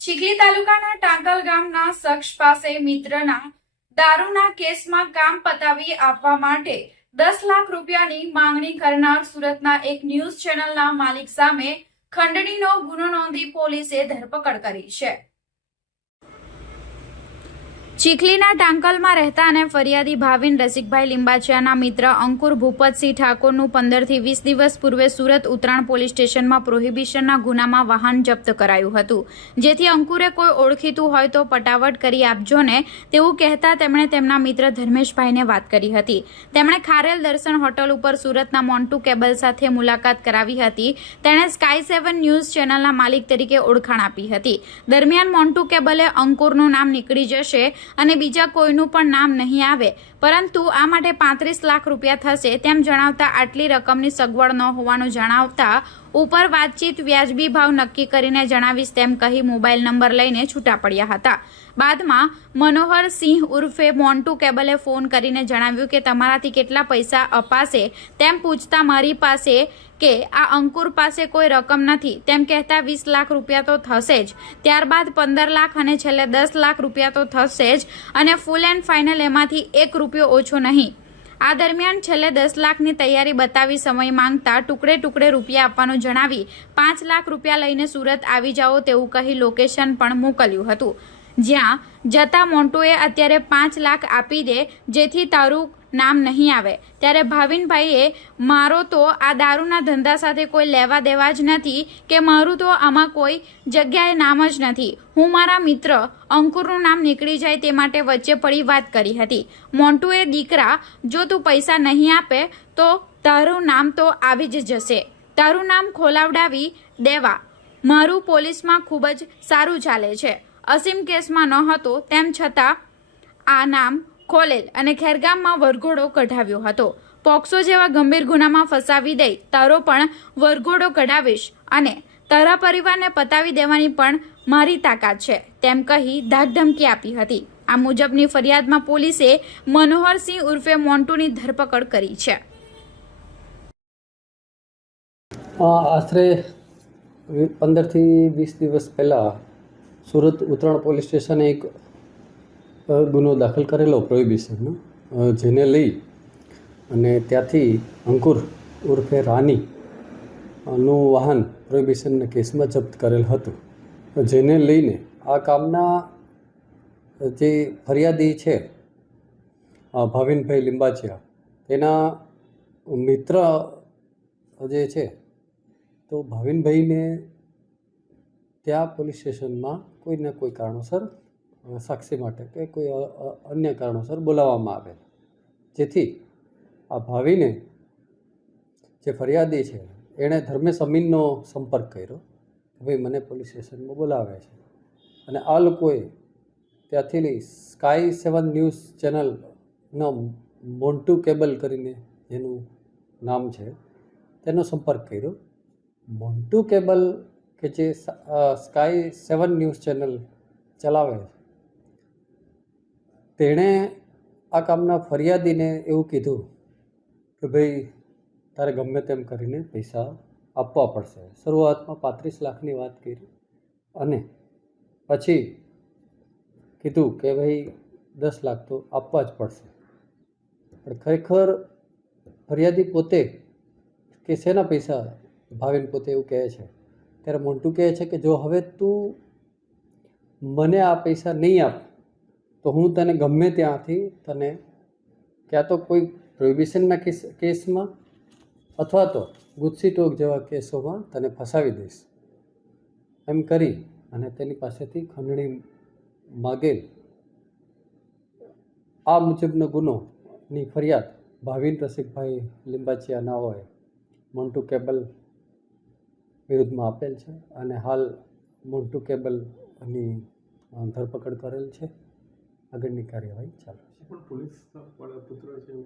ચીખલી તાલુકાના ટાંકલ ગામના શખ્સ પાસે મિત્રના દારૂના કેસમાં કામ પતાવી આપવા માટે 10 લાખ રૂપિયાની માંગણી કરનાર સુરતના એક ન્યૂઝ ચેનલના માલિક સામે ખંડણીનો ગુનો નોંધી પોલીસે ધરપકડ કરી છે। ચીખલીના ટાંકલમાં રહેતા અને ફરિયાદી ભાવિન રસિકભાઈ લીંબાચિયાના મિત્ર અંકુર ભૂપતસિંહ ઠાકોરનું 15 થી 20 દિવસ પૂર્વે સુરત ઉત્તરાણ પોલીસ સ્ટેશનમાં પ્રોહિબિશનના ગુનામાં વાહન જપ્ત કરાયું હતું, જેથી અંકુરે કોઈ ઓળખીતું હોય તો પટાવટ કરી આપજો ને તેવું કહેતા તેમણે તેમના મિત્ર ધર્મેશભાઈને વાત કરી હતી। તેમણે ખારેલ દર્શન હોટલ ઉપર સુરતના મોન્ટુ કેબલ સાથે મુલાકાત કરાવી હતી। તેણે સ્કાય 7 ન્યૂઝ ચેનલના માલિક તરીકે ઓળખાણ આપી હતી। દરમિયાન મોન્ટુ કેબલે અંકુરનું નામ નીકળી જશે અને બીજા કોઈનું પણ નામ નહીં આવે, પરંતુ આ માટે 35 લાખ રૂપિયા થશે તેમ જણાવતા આટલી રકમની સગવડ ન હોવાનું જણાવતા ઉપર વાતચીત વ્યાજબી ભાવ નક્કી કરીને જણાવીશ તેમ કહી મોબાઈલ નંબર લઈને છૂટા પડ્યા હતા। બાદમાં મનોહર સિંહ ઉર્ફે મોન્ટુ કેબલે ફોન કરીને જણાવ્યું કે તમારાથી કેટલા પૈસા અપાશે તેમ પૂછતા મારી પાસે કે આ અંકુર પાસે કોઈ રકમ નથી તેમ કહેતા 20 લાખ રૂપિયા તો થશે જ, ત્યારબાદ 15 લાખ અને છેલ્લે 10 લાખ રૂપિયા તો થશે જ અને ફૂલ એન્ડ ફાઇનલ એમાંથી 1 રૂપિયો ઓછો નહીં। આ દરમિયાન છેલ્લે 10 લાખની તૈયારી બતાવી સમય માંગતા ટુકડે ટુકડે રૂપિયા આપવાનું જણાવી 5 લાખ રૂપિયા લઈને સુરત આવી જાઓ તેવું કહી લોકેશન પણ મોકલ્યું હતું, જ્યાં જતા મોન્ટુએ અત્યારે 5 લાખ આપી દે જેથી તારું નામ નહીં આવે। ત્યારે ભાવિનભાઈએ મારો તો આ દારૂના ધંધા સાથે કોઈ લેવા દેવા જ નથી કે મારું તો આમાં કોઈ જગ્યાએ નામ જ નથી, હું મારા મિત્ર અંકુરનું નામ નીકળી જાય તે માટે વચ્ચે પડી વાત કરી હતી। મોન્ટુએ દીકરા જો તું પૈસા નહીં આપે તો તારું નામ તો આવી જ જશે, તારું નામ ખોલાવડાવી દેવા, મારું પોલીસમાં ખૂબ જ સારું ચાલે છે, અસીમ કેસમાં ન હતો તેમ છતાં આ નામ ખોલેલ અને ખેરગામમાં વરઘોડો કઢાવ્યો હતો, પોક્સો જેવા ગંભીર ગુનામાં ફસાવી દઈ તારો પણ વરઘોડો કઢાવીશ અને તારા પરિવારને પતાવી દેવાની પણ મારી તાકાત છે તેમ કહી ધાકધમકી આપી હતી। આ મુજબની ફરિયાદમાં પોલીસે મનોહરસિંહ ઉર્ફે મોન્ટુની ધરપકડ કરી છે। આશરે 15 થી 20 દિવસ પહેલાં સુરત ઉત્તરાણ પોલીસ સ્ટેશને એક ગુનો દાખલ કરેલો પ્રોહિબિશનનો, જેને લઈ અને ત્યાંથી અંકુર ઉર્ફે રાની નું વાહન પ્રોહિબિશનના કેસમાં જપ્ત કરેલ હતું, જેને લઈને આ કામના જે ફરિયાદી છે ભાવિનભાઈ લીંબાચિયા તેના મિત્ર જે છે તો ભાવિનભાઈને ત્યાં પોલીસ સ્ટેશનમાં કોઈને કોઈ કારણોસર સાક્ષી માટે કે કોઈ અન્ય કારણોસર બોલાવવામાં આવેલ, જેથી આ ભાવિને જે ફરિયાદી છે એણે ધર્મેશ અમીનનો સંપર્ક કર્યો કે ભાઈ મને પોલીસ સ્ટેશનમાં બોલાવે છે, અને આ લોકોએ ત્યાંથી લઈ સ્કાય 7 ન્યૂઝ ચેનલનો મોન્ટુ કેબલ કરીને જેનું નામ છે તેનો સંપર્ક કર્યો। મોન્ટુ કેબલ કે જે સ્કાય 7 ન્યૂઝ ચેનલ ચલાવે છે તેણે આ કામના ફરિયાદીને એવું કીધું કે ભાઈ તારે ગમે તેમ કરીને પૈસા આપવા પડશે। શરૂઆતમાં 35 લાખની વાત કરી અને પછી કીધું કે ભાઈ 10 લાખ તો આપવા જ પડશે, પણ ખરેખર ફરિયાદી પોતે કે શેના પૈસા, ભાવિન પોતે એવું કહે છે, ત્યારે મોન્ટુ કહે છે કે જો હવે તું મને આ પૈસા નહીં આપ તો હું તને ગમે ત્યાંથી તને ક્યાં તો કોઈ પ્રોહિબિશનના કેસમાં અથવા તો ગુજસી ટોક જેવા કેસોમાં તને ફસાવી દઈશ, એમ કરી અને તેની પાસેથી ખંડણી માગેલ। આ મુજબનો ગુનોની ફરિયાદ ભાવિન રસિકભાઈ લીંબાચિયા નાઓએ મોન્ટુ કેબલ વિરુદ્ધમાં આપેલ છે અને હાલ મોન્ટુ કેબલની ધરપકડ કરેલ છે, આગળની કાર્યવાહી ચાલુ છે।